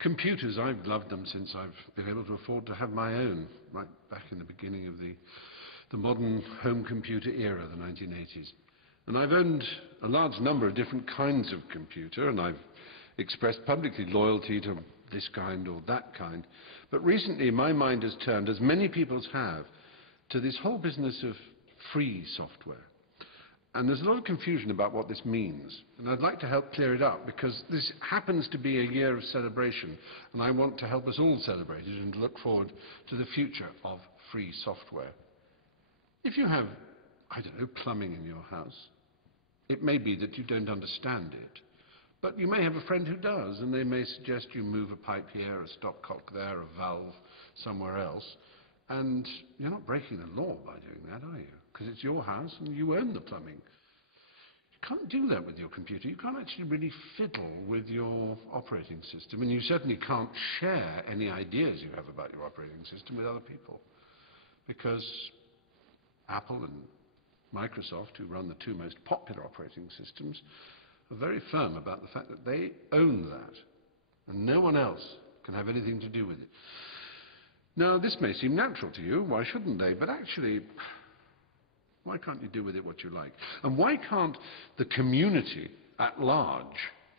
Computers, I've loved them since I've been able to afford to have my own, right back in the beginning of the modern home computer era, the 1980s. And I've owned a large number of different kinds of computer, and I've expressed publicly loyalty to this kind or that kind. But recently my mind has turned, as many people's have, to this whole business of free software. And there's a lot of confusion about what this means. And I'd like to help clear it up, because this happens to be a year of celebration, and I want to help us all celebrate it and look forward to the future of free software. If you have, I don't know, plumbing in your house, it may be that you don't understand it. But you may have a friend who does, and they may suggest you move a pipe here, a stopcock there, a valve somewhere else. And you're not breaking the law by doing that, are you? Because it's your house and you own the plumbing. You can't do that with your computer. You can't actually really fiddle with your operating system. And you certainly can't share any ideas you have about your operating system with other people. Because Apple and Microsoft, who run the two most popular operating systems, are very firm about the fact that they own that. And no one else can have anything to do with it. Now, this may seem natural to you. Why shouldn't they? But actually, why can't you do with it what you like? And why can't the community at large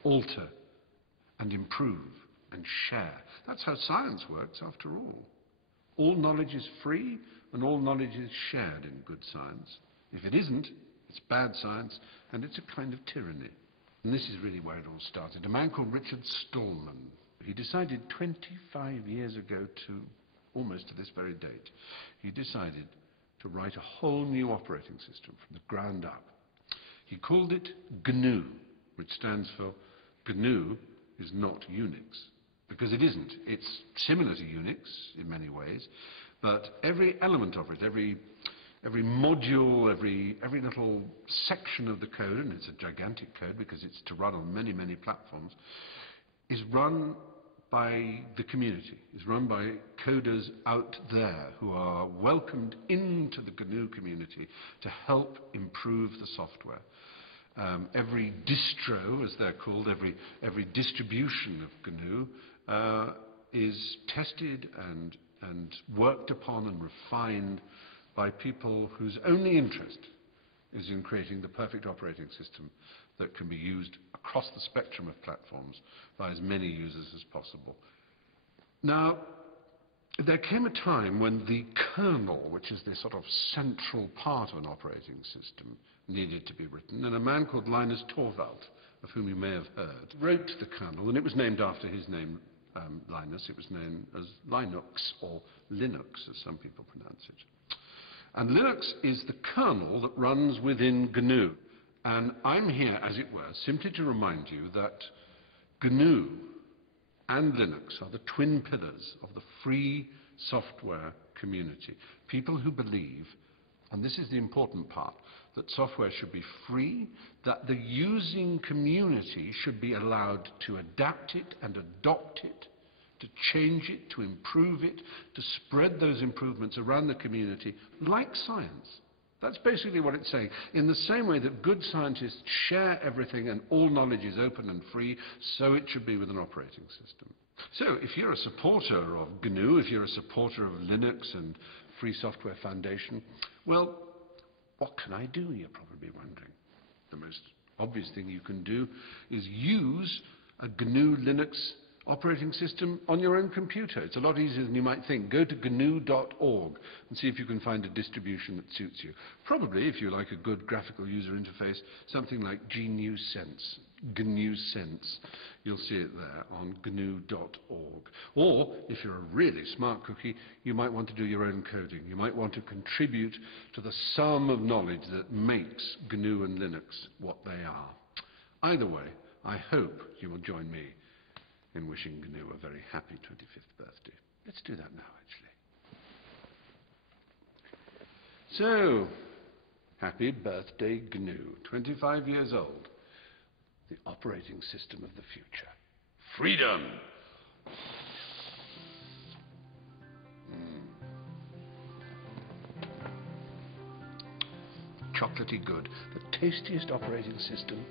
alter and improve and share? That's how science works, after all. All knowledge is free, and all knowledge is shared in good science. If it isn't, it's bad science, and it's a kind of tyranny. And this is really where it all started. A man called Richard Stallman. He decided 25 years ago, to almost to this very date, he decided to write a whole new operating system from the ground up. He called it GNU, which stands for GNU is not Unix, because it isn't. It's similar to Unix in many ways, but every element of it, every module, every little section of the code, and it's a gigantic code because it's to run on many, many platforms, is run by the community, is run by coders out there who are welcomed into the GNU community to help improve the software. Every distro, as they're called, every distribution of GNU is tested and worked upon and refined by people whose only interest is in creating the perfect operating system that can be used across the spectrum of platforms by as many users as possible. Now, there came a time when the kernel, which is the sort of central part of an operating system, needed to be written, and a man called Linus Torvald, of whom you may have heard, wrote the kernel, and it was named after his name, Linus. It was known as Linux, or Linux, as some people pronounce it. And Linux is the kernel that runs within GNU. And I'm here, as it were, simply to remind you that GNU and Linux are the twin pillars of the free software community. People who believe, and this is the important part, that software should be free, that the using community should be allowed to adapt it and adopt it, to change it, to improve it, to spread those improvements around the community, like science. That's basically what it's saying. In the same way that good scientists share everything and all knowledge is open and free, so it should be with an operating system. So if you're a supporter of GNU, if you're a supporter of Linux and Free Software Foundation, well, what can I do, you're probably wondering. The most obvious thing you can do is use a GNU Linux operating system on your own computer. It's a lot easier than you might think. Go to GNU.org and see if you can find a distribution that suits you. Probably, if you like a good graphical user interface, something like GNU Sense. GNU Sense. You'll see it there on GNU.org. Or, if you're a really smart cookie, you might want to do your own coding. You might want to contribute to the sum of knowledge that makes GNU and Linux what they are. Either way, I hope you will join me in wishing GNU a very happy 25th birthday. Let's do that now, actually. So, happy birthday GNU, 25 years old, the operating system of the future. Freedom! Chocolatey good, the tastiest operating system